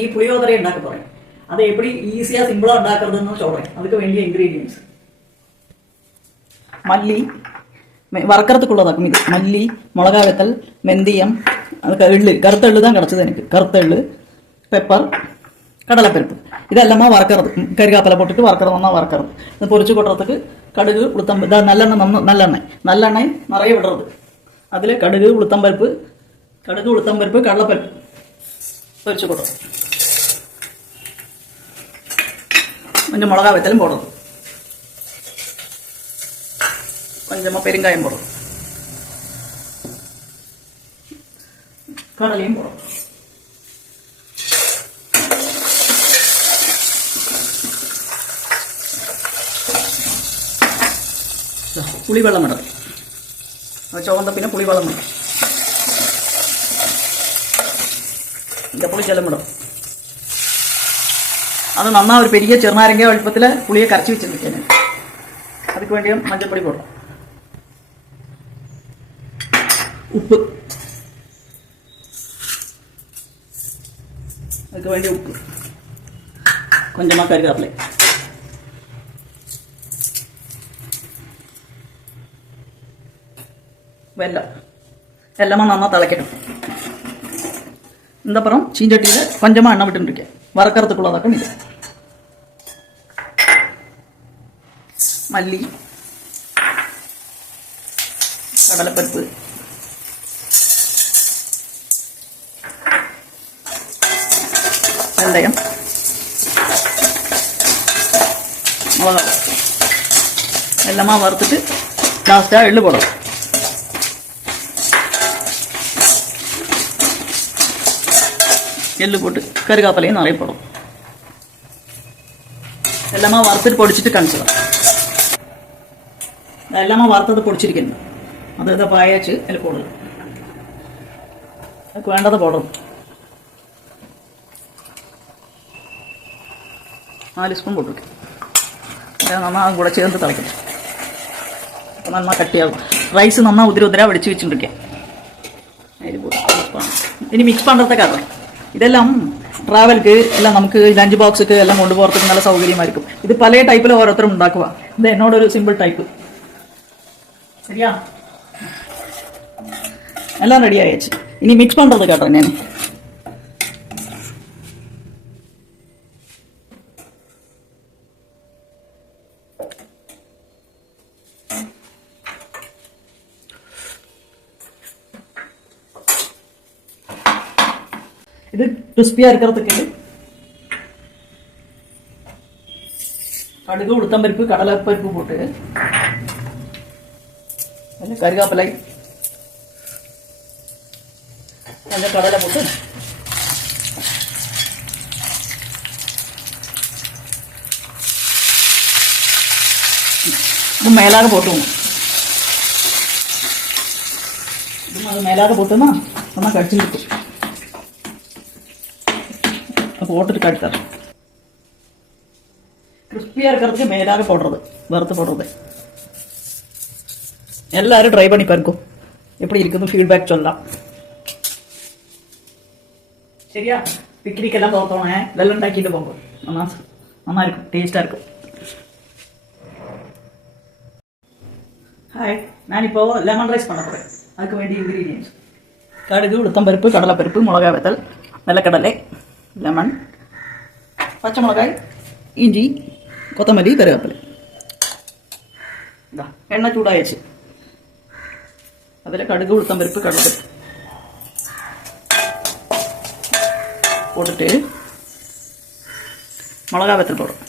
இன்னைக்கு புளியோதரை உண்டாக்க போறேன். அதை எப்படி ஈஸியா சிம்பிளா உண்டாக்குறதுன்னு சொல்றேன். அதுக்கு வேண்டிய இன்கிரீடியன்ஸ் மல்லி, வறுக்கிறதுக்குள்ளதாக்கும் இது. மல்லி, மிளகா வெத்தல், வெந்தயம், அதுக்கு எள்ளு, கருத்த எள்ளு தான் கிடச்சது எனக்கு. கருத்த எள்ளு, பெப்பர், கடலைப்பருப்பு, இதெல்லாமா வறுக்கிறது. கறிகாப்பிலை போட்டுட்டு வறுக்கிறதா தான் வறுக்கிறது. இது பொரிச்சு கொட்டுறதுக்கு கடுகு, உளுத்தம்பருப்பு, நல்லெண்ணெய், நல்லெண்ணெய் நிறைய விடுறது. அதில் கடுகு, உளுத்தம்பருப்பு, கடலைப்பருப்பு பொரிச்சு கொட்டுறது. கொஞ்சம் மிளகா வெத்தலும் போடுறது, கொஞ்சமாக பெருங்காயம் போடுறது, கடலையும் போடுறது. புளி வெள்ளம் இடுறது. அது சுவந்த பின்ன புளி வெள்ளம் இடும். இந்த புளி செல்லமிடும். அது நல்லா ஒரு பெரிய ചെറുനാരങ്ങ വലുപ്പത്തിൽ പുളിയെ കരച്ച് വെച്ചിരിക്കുകയാണ്. அதுக்கு வேண்டிய மஞ்சள் பொடி போடுறோம். உப்பு, அதுக்கு வேண்டிய உப்பு, கொஞ்சமாக கறிவேப்பிலை, வெல்லம், எல்லாமே நல்லா திளைக்கட்டும். இந்த அப்புறம் சீஞ்சட்டியில் கொஞ்சமாக எண்ணெய் விட்டுருக்கேன். வறுக்கிறதுக்குள்ளதாக்கும் இது. மல்லி, கடலைப்பருப்பு, வெந்தயம், மிளகா எல்லாமே வறுத்துட்டு லாஸ்ட்டாக எள்ளு போடும். எள்ளு போட்டு கருகாப்பிலையும் நிறைய போடும். எல்லாமே வறுத்துட்டு பொடிச்சிட்டு காமிச்சிடும். எல்லாமே வறுத்ததை பொடிச்சிருக்கணும். அது இதை பாயாச்சு அதில் போடலாம். அதுக்கு வேண்டதை போடுறது. 4 ஸ்பூன் போட்டிருக்கேன். நல்லா அது கூட சேர்ந்து தலைக்கணும். அப்போ நல்லா கட்டியாகும். ரைஸ் நல்லா உதிராக வடித்து வச்சுருக்கேன். இது போட்டு மிக்ஸ் பண்ணணும். இனி மிக்ஸ் பண்ணுறதுக்காக இதெல்லாம் ட்ராவலுக்கு இல்லை நமக்கு லஞ்ச் பாக்ஸுக்கு எல்லாம் கொண்டு போகிறதுக்கு நல்ல சௌகரியமாக இருக்கும். இது பழைய டைப்பில் ஒருத்தரும் உண்டாக்குவா. இது என்னோட ஒரு சிம்பிள் டைப்பு. சரியா? எல்லாம் ரெடி ஆயிடுச்சு. இனி மிக்ஸ் பண்ணுறது காட்டுறேன் நான். இது கிறிஸ்பியாக இருக்கிறதுக்கு கடுகு, உளுத்தம்பருப்பு, கடலைப்பருப்பு போட்டு கொஞ்சம் கருகாப்பிலை, கொஞ்சம் கடலை போட்டு இது மேலாக போட்டுவோம். இது அது மேலாக போட்டோம்னா நல்லா கடிச்சிருக்கு. போட்டுட்டு கடித்தரேன். கிறிஸ்பியாக இருக்கிறதுக்கு மேலாக போடுறது, வறுத்து போடுறது. எல்லாரும் ட்ரை பண்ணி பாருங்க. எப்படி இருக்குதுன்னு ஃபீட்பேக் சொல்லலாம். சரியா? பிக்னிக்கெல்லாம் போகிறோம், வெள்ளம் ഉണ്ടാക്കിയിട്ട് போங்க. நல்லா இருக்கும், டேஸ்டாக இருக்கும். ஹாய், நான் இப்போ லெமன் ரைஸ் பண்ண போகிறேன். அதுக்கு வேண்டிய இன்க்ரீடியன்ஸ் கடுகு, உளுத்தம்பருப்பு, கடலைப்பருப்பு, மிளகா வெத்தல், வெள்ளக்கடலை, லெமன், பச்சை மிளகாய், இஞ்சி, கொத்தமல்லி, கருவேப்பிலை. எண்ணெய் சூடாயிடுச்சு. அதில் கடுகு, உளுத்தம்பருப்பு, கடலைப்பருப்பு போட்டுட்டு மிளகா வெத்தல் போடுறோம்.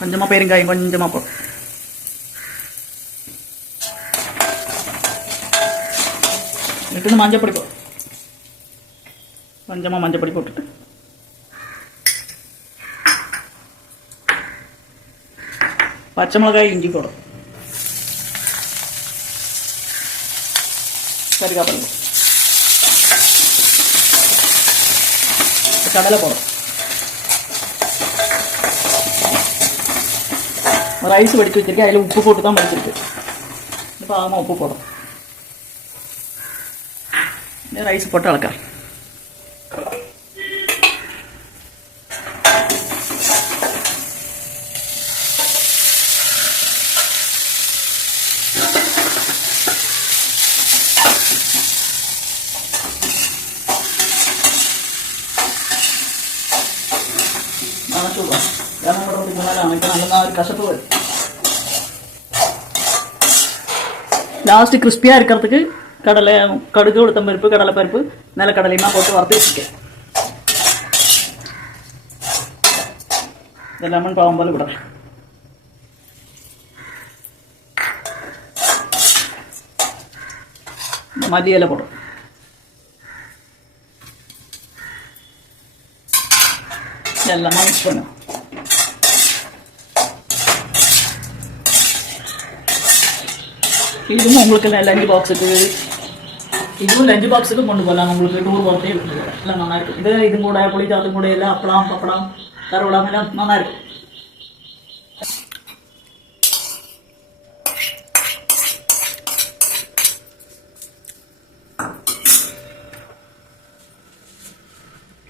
கொஞ்சமாக பெருங்காயம் கொஞ்சமாக போடுறோம். இட்டு மஞ்சள் பொடி போடுறோம். கொஞ்சமாக மஞ்சள் பொடி போட்டுட்டு பச்சை மிளகாய், இஞ்சி போடும். கறிகாப்பிலை போடும். கடலை போடும். ரைஸ் வடித்து வச்சிருக்கேன். அதில் உப்பு போட்டு தான் வடிச்சிருக்கு. இப்போ ஆமாம் உப்பு போடும். ரைஸ் போட்டு அளக்கிறேன். போட்டு நல்லா அமைக்க நல்லா ஒரு கசப்பு வரும். லாஸ்ட்டு கிறிஸ்பியாக இருக்கிறதுக்கு கடுகு உளுத்தம் பருப்பு கடலைப்பருப்பு நிலக்கடலையுமா போட்டு வறுத்து வச்சுக்கேன். இந்த லெமன் பாவம் போல் விடுறேன். இந்த மல்லி இலை போடுறோம். எல்லாமே மிக்ஸ் பண்ணும். இதுவும் உங்களுக்கு லஞ்ச் பாக்ஸுக்கு இதுவும் லஞ்ச் பாக்ஸுக்கு கொண்டு போகலாம். உங்களுக்கு டூர் போகிறதே எல்லாம் நல்லா இருக்கும். இது கூட புளிச்சாத்தும் கூட எல்லாம் அப்பளம் பப்படம் கருவடாம எல்லாம் நல்லா இருக்கும்.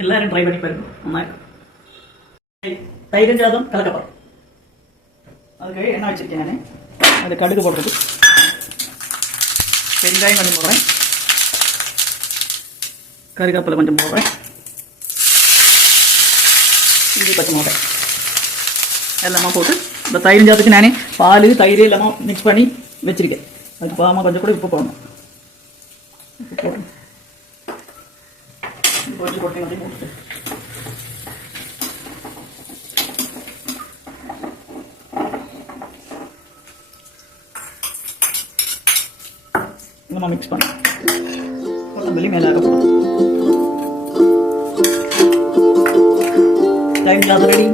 எல்லாரும் ட்ரை பண்ணி பாருங்க, நல்லா இருக்கும். தயிர் சாதம் கலக்கப்பறம். அதுக்கு எண்ணெய் வச்சுருக்கேன் நான். அது கடுகு போடுறது, வெங்காயம் கொஞ்சம் போடுறேன், கருவேப்பிலை கொஞ்சம் போடுறேன், இஞ்சி பச்சை மிளகாய் எல்லாமே போட்டு இந்த தயிர் சாதத்துக்கு நானே பால் தயிர் எல்லாமே மிக்ஸ் பண்ணி வச்சுருக்கேன். அதுக்கு பாமா கொஞ்சம் கூட உப்பு போடணும். உப்பு போடணும், கொஞ்சம் போட்டு போட்டு நம்ம மிக்ஸ் பண்ணி கொத்தமல்லி மேலாக போடும். தயிர் சாதம் ரெடி.